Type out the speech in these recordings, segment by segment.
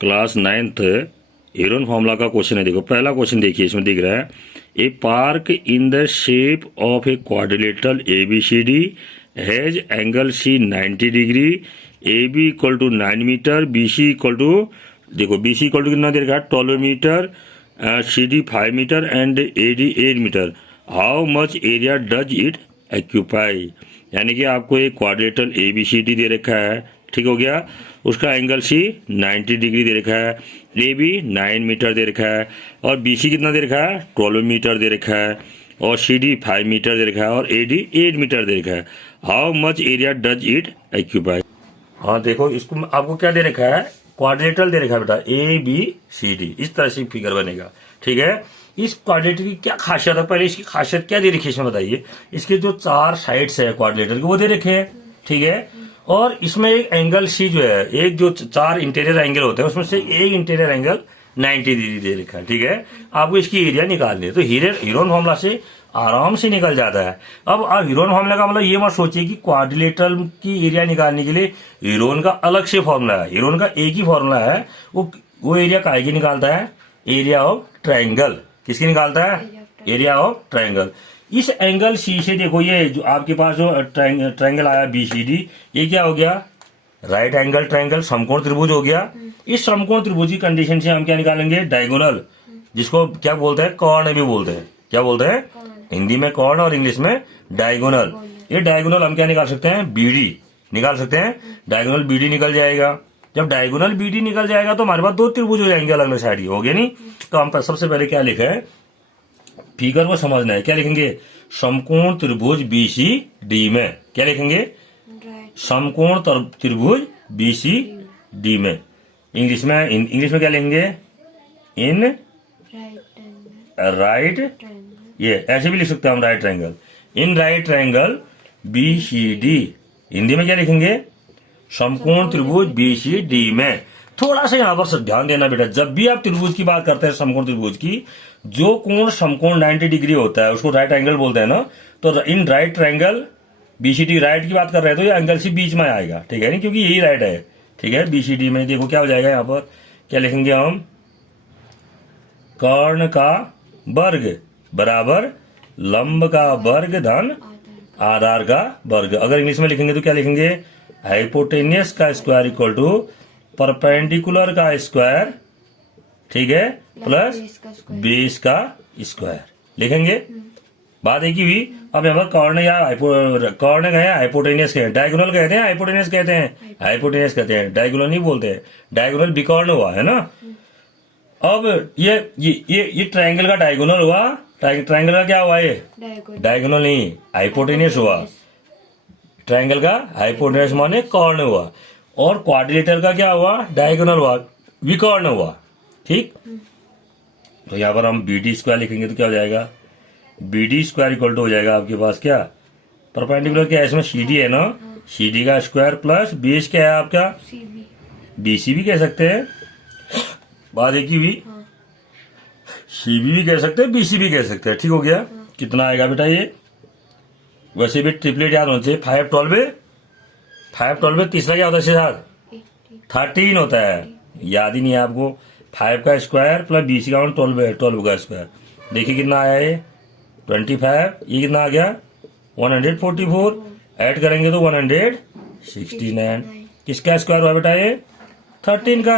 Class 9th heron formula का question है। देखो पहला क्वेश्चन देखिए, इसमें दिख रहा है A park in the shape of a quadrilateral ABCD has angle C 90 degree, AB equal to 9 metre, BC equal to, देखो BC इक्वल टू कितना दे रखा है 12 metre, CD 5 metre and AD 8 metre. How much area does it occupy. यानी कि आपको एक quadrilateral ABCD दे रखा है, ठीक हो गया। उसका एंगल C 90 डिग्री दे रखा है, AB 9 मीटर दे रखा है और BC कितना दे रखा है 12 मीटर दे रखा है और CD 5 मीटर दे रखा है और AD 8 मीटर दे रखा है। How much area does it occupy. हाँ देखो इसको आपको क्या दे रखा है, क्वाड्रिलेटरल दे रखा है बेटा ABCD, इस तरह से फिगर बनेगा, ठीक है। इस क्वाड्रिलेटर की क्या खासियत है, पहले इसकी खासियत क्या दे रखी है इसमें बताइए। इसके जो 4 साइड्स है क्वाड्रिलेटर के वो दे रखे हैं, ठीक है। और इसमें एक एंगल C जो है, एक जो 4 इंटीरियर एंगल होते हैं उसमें से एक इंटीरियर एंगल 90 डिग्री दे रखा है, ठीक है। आपको इसकी एरिया निकालनी है तो हीरोन फॉर्मूला से आराम से निकल जाता है। अब आप हीरोन फॉर्मूला का मतलब ये मत सोचिए कि क्वाड्रिलेटरल की एरिया निकालने के लिए हीरोन का अलग से फॉर्मूला है। हीरोन का एक ही फॉर्मूला है, वो एरिया काहे की निकालता है, एरिया ऑफ ट्रायंगल। किसकी निकालता है, एरिया ऑफ ट्रायंगल। इस एंगल C से देखो ये जो आपके पास जो ट्रायंगल आया BCD, ये क्या हो गया, राइट एंगल ट्रायंगल, समकोण त्रिभुज हो गया। इस समकोण त्रिभुज की कंडीशन से हम क्या निकालेंगे, डायगोनल, जिसको क्या बोलते हैं, कर्ण भी बोलते हैं। क्या बोलते हैं, हिंदी में कर्ण और इंग्लिश में डायगोनल। ये डायगोनल हम क्या निकाल सकते हैं, BD निकाल सकते हैं। डायगोनल BD निकल जाएगा। जब डायगोनल BD निकल जाएगा तो हमारे पास 2 त्रिभुज हो जाएंगे अलग अलग साइड, हो गया नहीं। तो हम सबसे पहले क्या लिखा है, फिगर को समझना है, क्या लिखेंगे, समकोण त्रिभुज BCD में क्या लिखेंगे, समकोण त्रिभुज BCD में। इंग्लिश में क्या लिखेंगे, इन राइट, ये ऐसे भी लिख सकते हैं हम, right triangle, in right triangle BCD। Hindi में क्या लिखेंगे, समकोण त्रिभुज BCD में। थोड़ा सा यहाँ पर ध्यान देना बेटा, जब भी आप त्रिभुज की बात करते हैं, समकोण त्रिभुज की, जो कोण समकोण 90 डिग्री होता है उसको राइट एंगल बोलते हैं ना। तो in right triangle BCD, right की बात कर रहे हैं तो ये एंगल C बीच में आएगा, ठीक है नहीं, क्योंकि यही राइट है, ठीक है। BCD में देखो क्या हो जाएगा, यहाँ पर क्या लिखेंगे हम, कर्ण का वर्ग बराबर लंब का वर्ग धन आधार का वर्ग। अगर इंग्लिश में लिखेंगे तो क्या लिखेंगे, हाइपोटेनियस का स्क्वायर इक्वल टू परपेंडिकुलर का स्क्वायर, ठीक है, प्लस बेस का स्क्वायर लिखेंगे। बात एक ही हुई। अब यहाँ पर कर्ण या कर्ण गए, हाइपोटेनियस गए, डायगोनल कहते हैं, हाइपोटेनियस कहते हैं, हाइपोटेनियस कहते हैं, डायगोनल नहीं बोलते हैं। डायगोनल विकर्ण हुआ है ना। अब ये ट्रायंगल का डायगोनल हुआ, ट्रायंगल का क्या हुआ, ये डायगोनल नहीं, हाइपोटेनियस हुआ। ट्रायंगल का हाइपोटेनियस माने कर्ण हुआ, और क्वाड्रिलेटर का क्या हुआ, डायगोनल हुआ, विकर्ण हुआ, ठीक। तो यहाँ पर हम BD स्क्वायर लिखेंगे तो क्या हो जाएगा, BD स्क्वायर इक्वल टू हो जाएगा आपके पास क्या, परपेंडिकुलर क्या है इसमें CD है ना, CD का स्क्वायर प्लस बेस क्या है आपका, BC भी कह सकते हैं, बात एक ही हुई। CB भी कह सकते हैं, BC भी कह सकते हैं, ठीक हो गया। कितना आएगा बेटा ये, वैसे भी ट्रिपलेट याद होना चाहिए, 5 12 तीसरा क्या होता है साथ 13 होता है, याद ही नहीं है आपको। 5 का स्क्वायर प्लस BC का 12 का स्क्वायर, देखिए कितना आया ये 25, ये कितना आ गया 144, ऐड करेंगे तो 169। किसका स्क्वायर हुआ बेटा ये 13 का,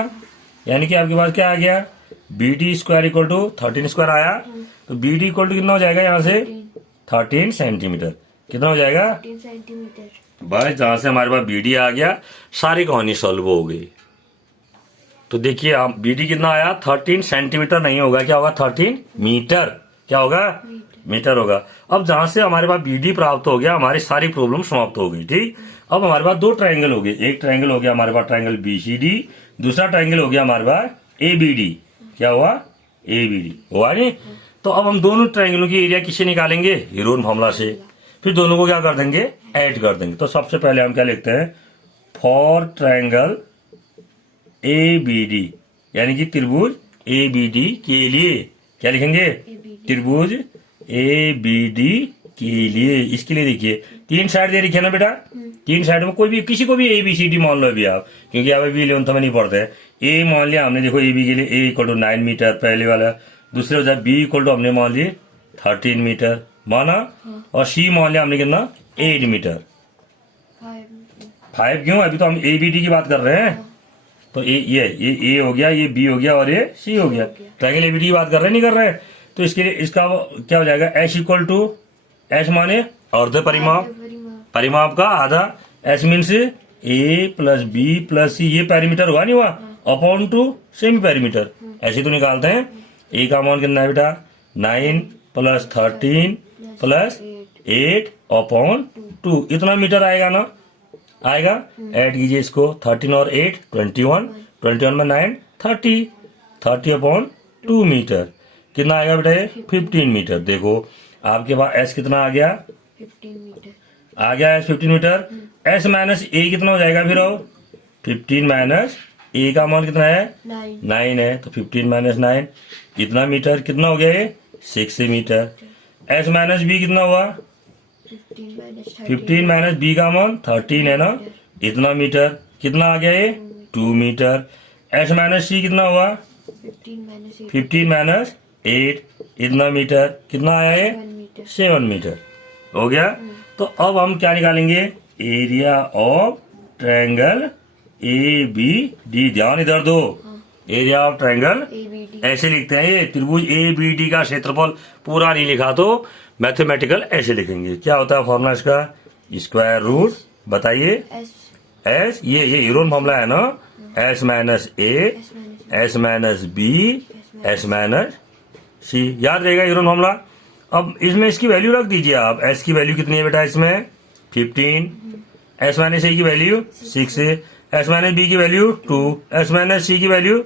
यानी कि आपके पास क्या आ गया, BD square equal to 13 square आया, तो BD इक्वल टू कितना हो जाएगा यहाँ से 13 सेंटीमीटर। कितना हो जाएगा 13 सेंटीमीटर। बस जहां से हमारे पास BD आ गया सारी कहानी सॉल्व हो गई। तो देखिए आप BD कितना आया 13 सेंटीमीटर नहीं होगा, क्या होगा 13 मीटर, क्या होगा मीटर होगा। अब जहां से हमारे पास BD प्राप्त हो गया, हमारी सारी प्रॉब्लम समाप्त हो गई, ठीक। अब हमारे पास 2 ट्रायंगल हो गए, एक ट्रायंगल हो गया हमारे पास ट्रायंगल BCD, दूसरा ट्रायंगल हो गया हमारे पास ABD। क्या हुआ, ABD हुआ नहीं। तो अब हम दोनों ट्रायंगलों की एरिया किससे निकालेंगे, हीरोन फॉर्मूला से। फिर दोनों को क्या कर देंगे, ऐड कर देंगे। तो सबसे पहले हम क्या लिखते हैं, फॉर ट्रायंगल ABD, यानी कि त्रिभुज ABD के लिए क्या लिखेंगे, त्रिभुज ABD के लिए। इसके लिए देखिए 3 साइड दे रखी है ना बेटा, 3 साइड में कोई भी किसी को भी ABCD मान लो अभी आप, क्योंकि आप अभी 11th में नहीं पढ़ते। ए मान लिया हमने, देखो AB के लिए A इक्वल टू 9 मीटर पहले वाला, दूसरे हो जाए B इक्वल टू हमने मान लिए 13 मीटर माना, और C मान लिया हमने कितना 8 मीटर। 5 क्यों, अभी तो हम ABD की बात कर रहे हैं। तो ये A हो गया, ये B हो गया और ये C हो गया। ट्रायंगल ABD की बात कर रहे हैं, नहीं कर रहे? तो इसके लिए इसका क्या हो जाएगा, H इक्वल टू, H माने अर्ध परिमाप, परिमाप का आधा, H means A plus B plus C, ये पेरीमीटर हुआ नहीं हुआ, अपॉन टू सेमी पेरीमीटर, ऐसे तो निकालते हैं। A का मान कितना है बेटा 9 प्लस 13 प्लस 8 अपॉन 2, इतना मीटर आएगा ना, आएगा। ऐड कीजिए इसको, 13 और 8 21, 21 में 9 30, 30 अपॉन 2 मीटर, कितना आएगा बेटा ये 15 मीटर। देखो आपके पास S कितना आ गया 15 मीटर आ गया, S 15 metre. S minus A कितना हो जाएगा फिर, 15 माइनस A का मान कितना है 9 है, तो 15 माइनस 9 इतना मीटर, कितना हो गया ये 6 मीटर। S माइनस B कितना हुआ 15 माइनस B का मान 13 है ना, इतना मीटर, कितना आ गया ये 2 मीटर। S माइनस C कितना हुआ 15 माइनस 8 इतना मीटर, कितना आया ये 7 मीटर हो गया। तो अब हम क्या निकालेंगे, एरिया ऑफ ट्रायंगल ABD। ध्यान इधर दो, एरिया ऑफ ट्रायंगल ऐसे लिखते हैं, ये त्रिभुज ABD का क्षेत्रफल पूरा नहीं लिखा तो मैथमेटिकल ऐसे लिखेंगे। क्या होता है फॉर्मूला इसका, स्क्वायर रूट, बताइए S, ये हीरोन फॉर्मूला है ना, S minus A, S minus B, S minus C, याद रहेगा हीरोन फॉर्मूला। अब इसमें इसकी वैल्यू रख दीजिए आप, S की वैल्यू कितनी है बेटा इसमें 15, S माइनस A की वैल्यू 6, S माइनस B की वैल्यू 2, S माइनस C की वैल्यू।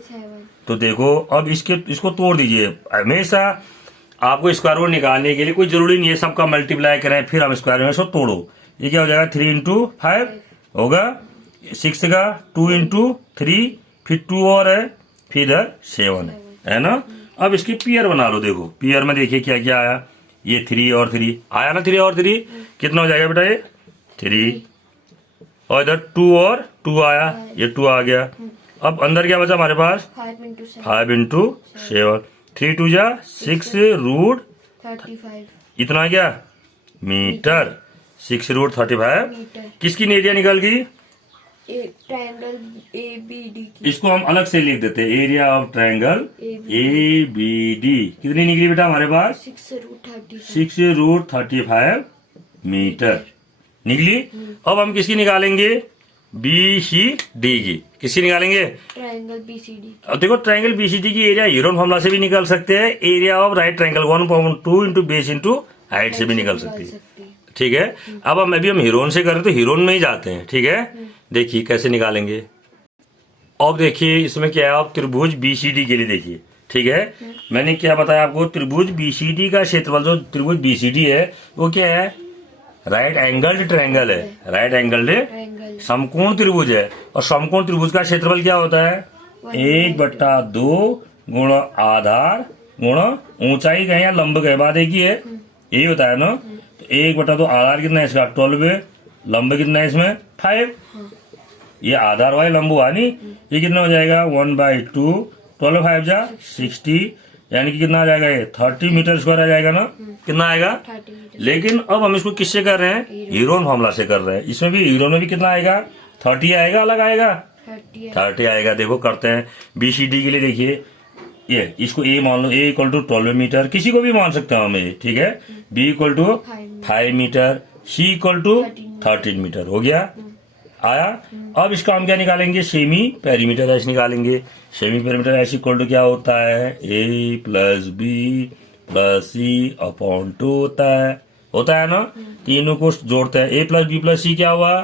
तो देखो अब इसको तोड़ दीजिए। हमेशा आपको स्क्वायर रूट निकालने के लिए कोई जरूरी नहीं है सबका मल्टीप्लाई करें फिर हम स्क्वायर रूट इसको तोड़ो। ये क्या हो जाएगा 3 इंटू 5 होगा 6 का, 2 इंटू 3, फिर 2 और है, फिर इधर 7 है ना। अब इसके पियर बना लो, देखो पियर में देखिए क्या क्या आया, ये 3 और 3 आया ना, 3 और 3 कितना हो जाएगा बेटा ये 3, और इधर 2 और 2 आया, ये 2 आ गया। अब अंदर क्या बचा हमारे पास 5 इंटू 7, 3 2 जा 6 रूट 35 इतना क्या मीटर, 6 रूट 35 मीटर। किसकी एरिया निकल गई, ट्रायंगल ABD की। इसको हम अलग से लिख देते हैं, एरिया ऑफ ट्रायंगल ABD कितनी निकली बेटा हमारे पास 6 रूट 35 मीटर निकली। अब हम किसकी निकालेंगे BCD की, किसकी निकालेंगे ट्रायंगल BCD। अब देखो ट्रायंगल BCD की एरिया हीरोन फॉर्मूला से भी निकल सकते हैं, area of right triangle 1/2 into base into height से भी निकल सकती है, ठीक है। अब हम हीरोन से करें तो हीरोन में ही जाते हैं, ठीक है। देखिए कैसे निकालेंगे। अब देखिए इसमें क्या है, आप त्रिभुज BCD के लिए देखिए, ठीक है। मैंने क्या बताया आपको, त्रिभुज BCD का क्षेत्रफल, जो त्रिभुज BCD है वो क्या है, राइट एंगल्ड ट्रायंगल है, राइट एंगल्ड समकोण त्रिभुज है। और समकोण त्रिभुज का क्षेत्रफल क्या होता है 1/2 गुणा आधार गुणा ऊंचाई कहें या लंब कहें, बात एक ही है, यही होता है ना। तो 1/2 आधार कितना है इसका 12, लंब कितना है इसमें 5, ये आधार हुआ लंब हुआ नहीं, ये कितना हो जाएगा 1/2, 12 5 जा 60, यानी कि कितना आ जाएगा ये 30 मीटर स्क्वायर आ जाएगा ना, कितना आएगा 30 लेकिन अब हम इसको किससे कर रहे हैं, हीरोन फॉर्मूला से कर रहे हैं। इसमें भी हीरोन में भी कितना आएगा 30 आएगा, अलग आएगा 30 आएगा। देखो करते हैं BCD के लिए, देखिए ये इसको A मान लो, A इक्वल टू 12 मीटर, किसी को भी मान सकते हैं हम ये, ठीक है। B equal to 5 metre, C equal to 13 metre हो गया आया। अब इसका हम क्या निकालेंगे, सेमी पेरीमीटर एस निकालेंगे। Semi perimeter S equal to क्या होता है A plus B plus C upon 2 होता है ना, तीनों को जोड़ते हैं। A plus B plus C क्या हुआ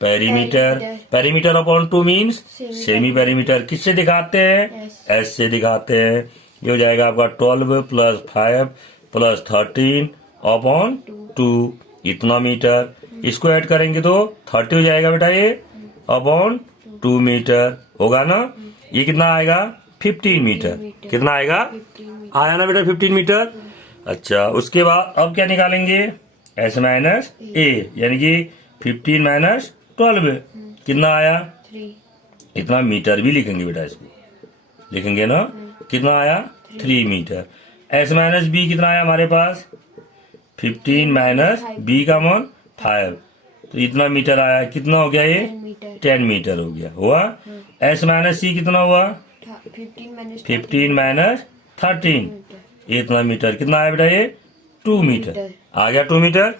perimeter, perimeter upon 2 means semi perimeter. किससे दिखाते हैं S से दिखाते हैं। ये हो जाएगा आपका 12 प्लस 5 प्लस 13 अपॉन 2 इतना मीटर। इसको ऐड करेंगे तो 30 हो जाएगा बेटा ये अपॉन 2 मीटर होगा ना। ये कितना आएगा 15 मीटर, कितना आएगा आया ना बेटा 15 मीटर। अच्छा उसके बाद अब क्या निकालेंगे एस माइनस ए, यानी कि 15 माइनस 12 कितना आया? 3 इतना मीटर भी लिखेंगे बेटा, इसको लिखेंगे ना, कितना आया? 3 मीटर। एस माइनस बी कितना आया हमारे पास? 15 माइनस बी का मान 5, तो इतना मीटर आया। कितना हो गया ये? 10 मीटर 10 मीटर हो गया। हुआ। एस माइनस सी कितना हुआ? 15 माइनस 13, इतना मीटर। कितना आया बेटा ये? 2 मीटर आ गया, 2 मीटर।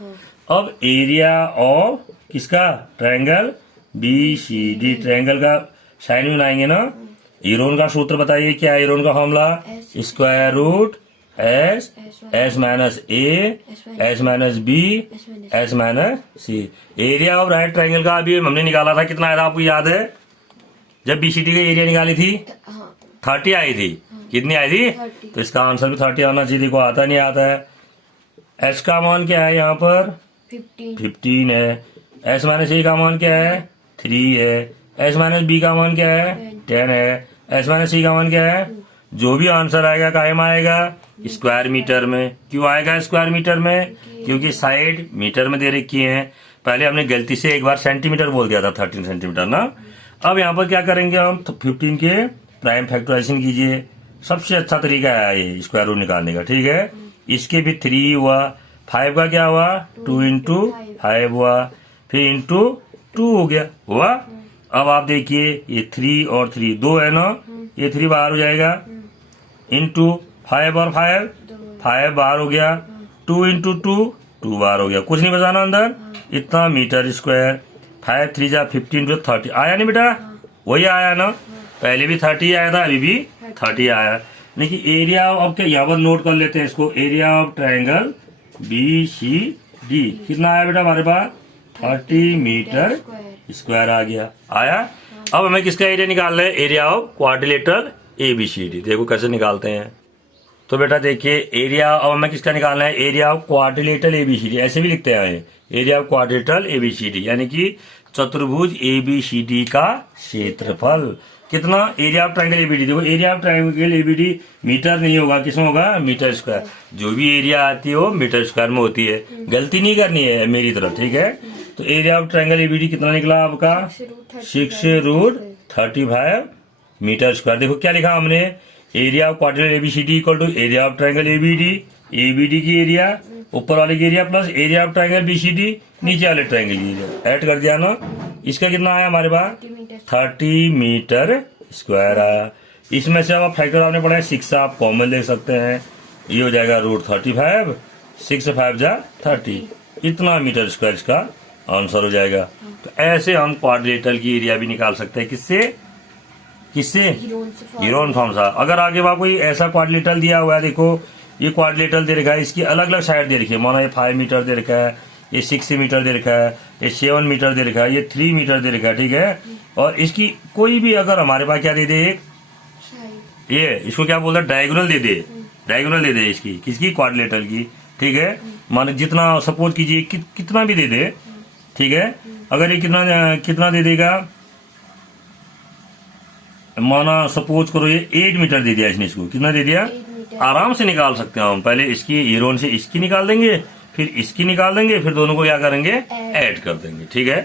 अब एरिया ऑफ किसका? Triangle BCD। ट्रायंगल का साइन भी बनाएंगे ना। एरोन का सूत्र बताइए, क्या है एरोन का formula? Square root s minus a s minus b s minus c. Area of right triangle का अभी हमने निकाला था, कितना आया था आपको याद है? जब BCD का एरिया निकाली थी 30 आई थी। कितनी आई थी? 30। तो इसका आंसर भी 30 आना चाहिए। देखो आता नहीं आता है। एस का मान क्या है यहाँ पर? 15 है। एस माइनस ए का मान क्या है? 3 है। एस माइनस बी का मान क्या है? 10 है। एस माइनस सी का मान क्या है? जो भी आंसर आएगा काहे में आएगा? स्क्वायर मीटर में। क्यों आएगा स्क्वायर मीटर में? क्योंकि साइड मीटर में दे रखी है। पहले हमने गलती से एक बार सेंटीमीटर बोल दिया था, 13 सेंटीमीटर ना। अब यहाँ पर क्या करेंगे हम? तो 15 के प्राइम फैक्टराइजेशन कीजिए। सबसे अच्छा तरीका है ये स्क्वायर रूट निकालने का, ठीक है। इसके भी 3 हुआ, 5 का क्या हुआ? 2 इंटू 5 हुआ, फिर इंटू 2 हो गया। हुआ। अब आप देखिए ये 3 और 3 2 है ना, ये 3 बाहर हो जाएगा, इंटू 5 और 5 बाहर हो गया, 2 इंटू 2 बाहर हो गया। कुछ नहीं बचाना अंदर, इतना मीटर स्क्वायर। 5 3 जा 15 तो 30 आया नहीं बेटा? वही आया ना, पहले भी 30 आया था, अभी भी 30 आया। लेकिन एरिया अब क्या, यहाँ पर नोट कर लेते हैं इसको। एरिया ऑफ ट्रायंगल BCD कितना आया बेटा हमारे पास? 30 मीटर स्क्वायर आ गया। आया। अब हमें किसका एरिया निकालना है? Area of quadrilateral ABCD। देखो कैसे निकालते हैं। तो बेटा देखिए एरिया, अब हमें किसका निकालना है? एरिया ऑफ क्वाड्रिलेटरल ABCD, ऐसे भी लिखते हैं एरिया ऑफ क्वाड्रिलेटरल ABCD, यानी कि चतुर्भुज ABCD का क्षेत्रफल। कितना? Area of triangle ABD। देखो area of triangle ABD metre नहीं होगा, किसमें होगा? Metre square. जो भी एरिया आती है वो मीटर स्क्वायर में होती है, गलती नहीं करनी है मेरी तरफ, ठीक है। तो एरिया ऑफ ट्रायंगल ABD कितना निकला आपका? 6√35 मीटर स्क्वायर। देखो क्या लिखा हमने? Area of quadrilateral ABCD equal to area of triangle ABD की एरिया ऊपर वाले की area plus area of triangle BCD नीचे वाले ट्रायंगल की एरिया, ऐड कर दिया ना। इसका कितना आया हमारे पास? 30 मीटर स्क्वायर आया। इसमें से अब फैक्टर आपने पढ़ा है 6 आप कॉमन ले सकते हैं, ये हो जाएगा √35, 6 5 जा 30, इतना मीटर स्क्वायर इसका आंसर हो जाएगा। तो ऐसे हम क्वाड्रिलेटरल की एरिया भी निकाल सकते हैं। किससे? हीरोन फॉर्म सा। अगर आगे वहां कोई ऐसा क्वाड्रिलेटरल दिया हुआ है, देखो ये क्वाड्रिलेटरल दे रखा है, इसकी अलग अलग साइड दे रखी है। माना ये 5 मीटर दे रखा है, ये 6 मीटर दे रखा है, ये 7 मीटर दे रखा है, ये 3 मीटर दे रखा है, ठीक है। और इसकी कोई भी अगर हमारे पास क्या दे दे, ये इसको क्या बोलते हैं? डायगोनल दे दे, डायगोनल दे दे इसकी, किसकी? क्वाड्रिलेटरल की, ठीक है। माना जितना सपोज कीजिए कितना भी दे दे, ठीक है। अगर ये कितना दे देगा, माना सपोज करो ये 8 मीटर दे दिया इसने, इसको कितना दे दिया? आराम से निकाल सकते हैं हम। पहले इसकी हीरोन से इसकी निकाल देंगे, फिर इसकी निकाल देंगे, फिर दोनों को क्या करेंगे? ऐड कर देंगे, ठीक है।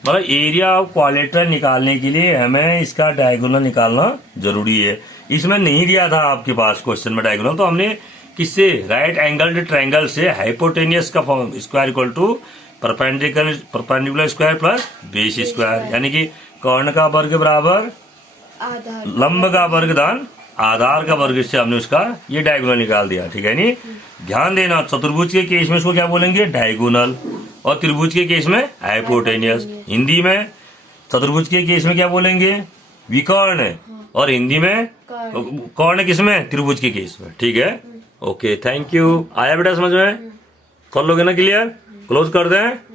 मतलब एरिया ऑफ क्वाड्रिलेटरल निकालने के लिए हमें इसका डायगोनल निकालना जरूरी है। इसमें नहीं दिया था आपके पास क्वेश्चन में डायगोनल, तो हमने किससे? राइट एंगल्ड ट्रायंगल से हाइपोटेनियस का form square equal to perpendicular square plus base square, यानी कि कर्ण का वर्ग बराबर लंब का वर्ग दान आधार का वर्ग से हमने उसका ये डायगोनल निकाल दिया, ठीक है। नहीं, ध्यान देना, चतुर्भुज के केस में इसको क्या बोलेंगे? डायगोनल, और त्रिभुज के केस में हाइपोटेनियस। हिंदी में चतुर्भुज के केस में क्या बोलेंगे? विकर्ण, और हिंदी में कर्ण किसमें? त्रिभुज के केस में, ठीक है। Okay, thank you. आया बेटा समझ में? कर लोगे ना क्लियर? क्लोज कर दें।